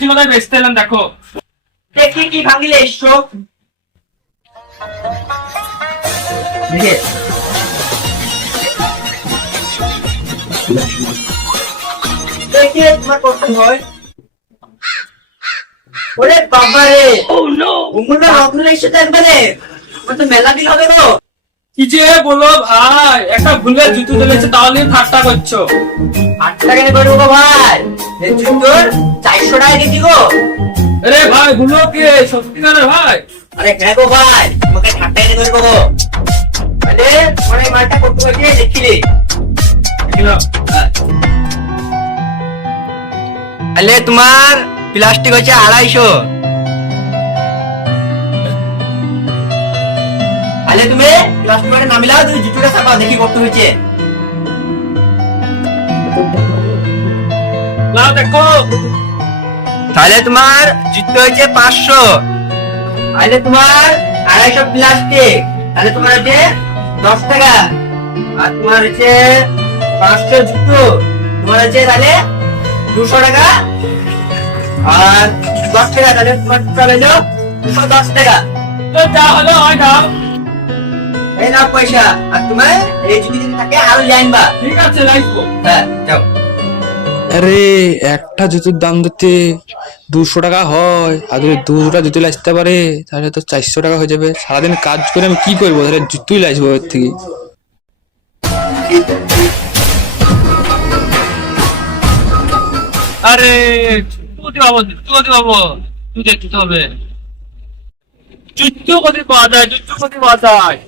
ছিল তাই বেচতে এলাম দেখো। দেখি কি ভাঙিলে এসছো দেখে। দেখে তোমার করতে হয়। ওরে বাবা রে। উমরা রত্ন এসে একবারে। আমার তো মেলা দিল হবে গো। কি যে বলো ভাই একটা ভুলে জুতো চলেছে তাহলে ঠাট্টা করছ। আট টাকা নিয়ে করব ভাই। এই জুতোর চারশো টাকা কেজি গো আরে ভাই ভুলো কে? সত্যিকারের ভাই। আরে হ্যাঁ গো ভাই তোমাকে ঠাট্টা এনে করব গো। তাহলে তোমার মালটা করতে পারছি দেখিলে? তাহলে তোমার প্লাস্টিক হচ্ছে আড়াইশো। তাহলে তুমি প্লাস্টিক মানে নামিলাও তুমি জুতোটা ছাপাও দেখি করতে হয়েছে। না দেখো। তাহলে তোমার জুতো হচ্ছে পাঁচশো। তাহলে তোমার আড়াইশো প্লাস্টিক তাহলে তোমার হচ্ছে দশ টাকা। আর তোমার হচ্ছে পাঁচশো জুতো। তোমার হচ্ছে তাহলে দুশো টাকা। আর দশ টাকা তাহলে তোমার দুশো দশ টাকা। তো যা হলো হয় নাও পয়সা। আর তোমার এই যদি থাকে আরও জানবা ঠিক আছে লাইবো হ্যাঁ যাও। আরে একটা জুতোর দাম দিতে দুশো টাকা হয় আর যদি দুটা জুতো আসতে পারে তাহলে তো চারশো টাকা হয়ে যাবে। সারাদিন কাজ করে আমি কি করব? তাহলে জুতোই লাসবো ওর থেকে। আরে তুই দেখতে হবে। জুতো কোথায় পাওয়া যায়? জুতো কোথায় পাওয়া যায়?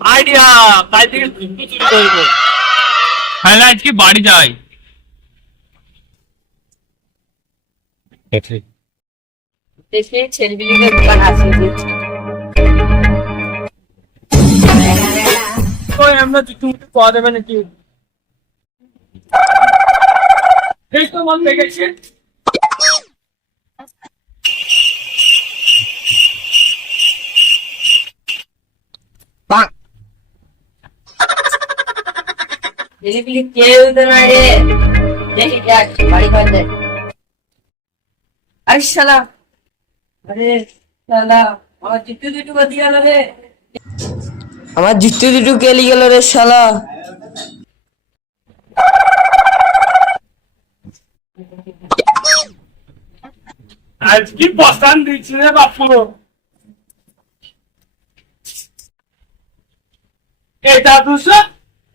আইডিয়া কাল থেকে জুতো চুরি করব হ্যাঁ আজকে বাড়ি যাই দেশে ছেলেপিলিদের দোকান আছে কই আমরা জুতো মুতো পাওয়া যাবে নাকি এই তো মন লেগেছে ছেলেপিলি কেউ তো নাই রে দেখি যাক বাড়ি ঘর যাক আরে শালা আরে শালা আমার জুতো দুটো বাদি গেল রে আমার জুতো দুটো গেলি গেল রে শালা আজকে বসান দিচ্ছে রে বাপু এটা দুশো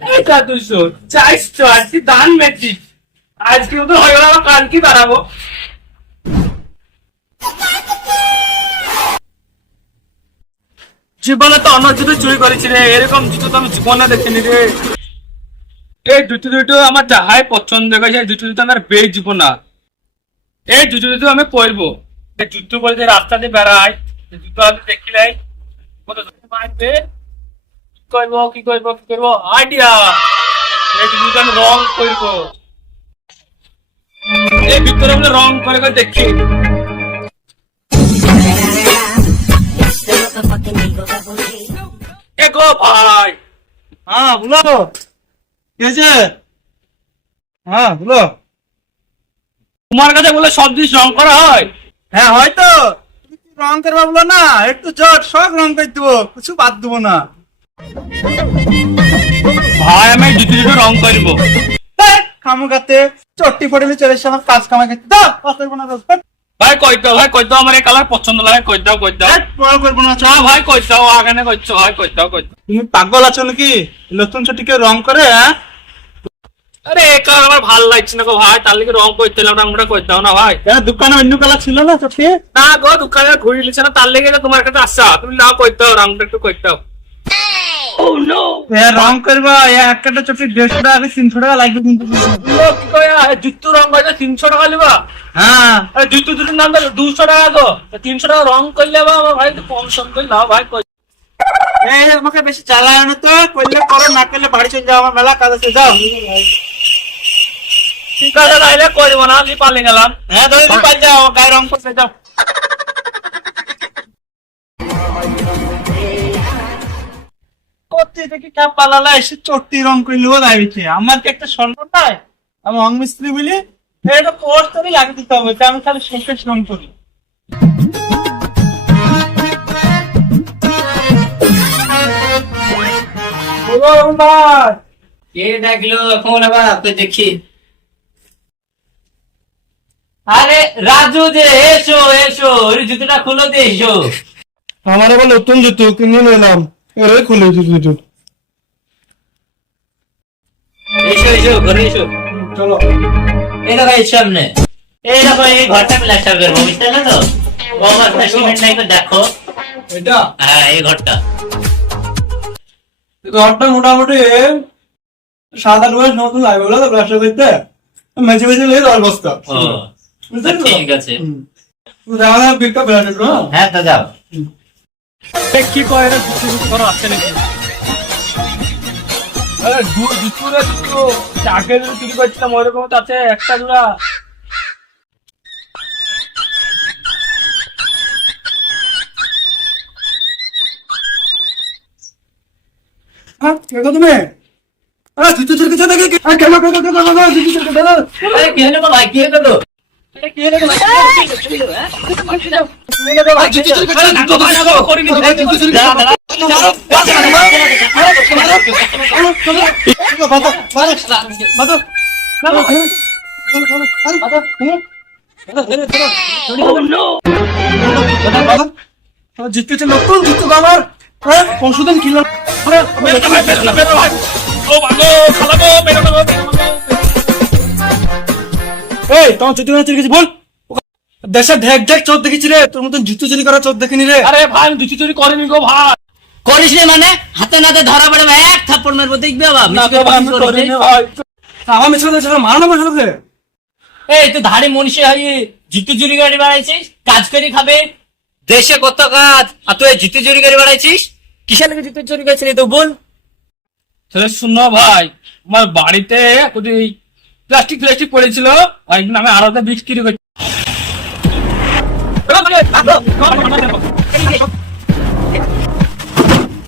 এটা দুশো চারশো আজকে দান মেচি আজকে তো হয়ে গেল আমার কাল কি দাঁড়াবো জীবনে তো অন্য জুতো চুরি করেছি এরকম জুতো তো আমি জীবনে দেখিনি রে। এই জুতো দুটো আমার যাহাই পছন্দ হয়েছে এই জুতো দুটো আমার বেচবো না এই জুতো জুতো আমি পরবো। এই জুতো পরে যে রাস্তা দিয়ে বেড়াই এই জুতো আমি দেখিলাই কত মারবে? করব কি করব কি করব আইডিয়া আমি রং করব এই ভিতরে আমরা রং করে করে দেখি। এগো ভাই! হ্যাঁ বলো। কি হয়েছে? হ্যাঁ বলো। তোমার কাছে বলে সব জিনিস রং করা হয়? হ্যাঁ হয়তো। রং করবা বলো না? একটু জট সব রং করে দেবো কিছু বাদ দেবো না। ভাই আমি জুতো জুতো রং করব। খামুকাতে চট্টি ফটেলে চলে এসে আমার কাজ কামাই করতে। দাও করব না ভাই কই দাও ভাই কই দাও আমার এই কালার পছন্দ লাগে কই দাও কই দাও। হ্যাট, করব না চ ভাই কই দাও আগানে কইছো ভাই কই দাও কই তুমি পাগল আছো নাকি? নতুন ছুটি কেউ রং করে হ্যাঁ? আরে এই কালার আমার ভালো লাগছে না গো ভাই তার লিগে রং করতে কই দাও না ভাই। কেন দোকানে অন্য কালার ছিল না না গো দোকানে ঘুরি না তার লিগে তোমার কাছে আসা। তুমি না কই দাও রংটা একটু কই দাও। রং করবা একটা চট্টি দেড়শো টাকা কি তিনশো টাকা লাগবে কিন্তু। কি কয় জুতো রং করে তিনশো টাকা লিবা? হ্যাঁ। জুতো দুটোর নাম তাহলে দুশো টাকা গো। তিনশো টাকা রং করলে বা আমার ভাই কম সম করে নাও ভাই কই। আমাকে বেশি চালায় না তো করলে করো না করলে বাড়ি চলে যাও আমার মেলা কাজ আছে যাও। ঠিক আছে তাইলে করব না আমি পালিয়ে গেলাম। হ্যাঁ ধরে পাল যাও গায়ে রং করতে যাও। দেখি কা পালালা এসে চট্টি রং করলে ও দাঁড়িয়েছে আমার কি একটা স্বর্ণ নাই আমি রং মিস্ত্রি বলি এটা পোস্টারই লাগিয়ে দিতে হবে আমি খালি শেষের রং করি। বলো রমন ভাই কে ডাকলো এখন আবার তো দেখি। আরে রাজু যে এসো এসো ওই জুতোটা খুলো দিয়ে এসো। আমার আবার নতুন জুতো কিনে নিলাম এরে খুলে জুতো এসো এসো ঘরে এসো। চলো। এই দেখো এই সামনে। এই দেখো এই ঘরটা প্লাস্টার করব বুঝতে পারলে তো? ও সিমেন্ট নাই তো দেখো। এটা? হ্যাঁ এই ঘরটা। ঘরটা মোটামুটি সাত আট বছর মতন লাগবে বলো তো প্লাস্টার করতে। মেঝে মেঝে লেগে দশ বস্তা। বুঝতে পারছ? ঠিক আছে। দেখা যাক বিলটা প্লাস্টার হ্যাঁ? হ্যাঁ তো যাও। কি কয় জুতো করা আছে নাকি? আরে জু- জুতো রে জুতো আগে যদি চুরি করছিলাম ওইরকম তো আছে একটা জোড়া। হ্যাঁ তুমি? আরে জুতো চুরি করছ নাকি? আরে কেন কেন কেন কেন কেন চুরি আরে কি ভাই কি হলো নতুন আমার পরশুদিন দেশে ঢেক ঢেক চোর দেখেছি রে, তোর মতন জুতো চুরি করা চোর দেখিনি রে। আরে ভাই, আমি জুতো চুরি করিনি গো ভাই। করিস মানে? হাতে নাতে ধরা পড়ে এক থাপ্পড় মারবো দেখবে বাবা না গো ভাই, আমি ভাই। কথা ছেলে মারানো বসে এই তুই ধারে মনীষী হয়ে জিতু চুরি গাড়ি বাড়াইছিস কাজ করে খাবে? দেশে কত কাজ? আর তুই জিতু চুরি গাড়ি বাড়াইছিস কিসের লাগে জিতু চুরি করছিলি তো বল তাহলে শুনো ভাই আমার বাড়িতে প্লাস্টিক প্লাস্টিক পড়েছিল একদিন আমি আড়াতে বিক্রি করছি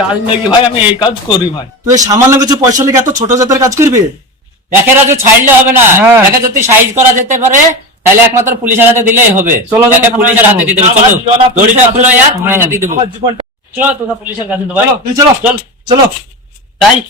জাল নাকি ভাই? আমি এই কাজ করি ভাই। তুই সামান্য কিছু পয়সা লেগে এত ছোট জাতের কাজ করবি? একে রাজু ছাড়লে হবে না। হ্যাঁ। একে যদি সাইজ করা যেতে পারে তাহলে একমাত্র পুলিশের হাতে দিলেই হবে। চলো, পুলিশের হাতে দিয়ে দেবো। চলো আমার জীবন আর দড়িটা পুলিশের খুলো হাতে- দিয়ে দেবো। চলো তোরা পুলিশের কাছে দেবো। চলো চলো। চলো। তাই?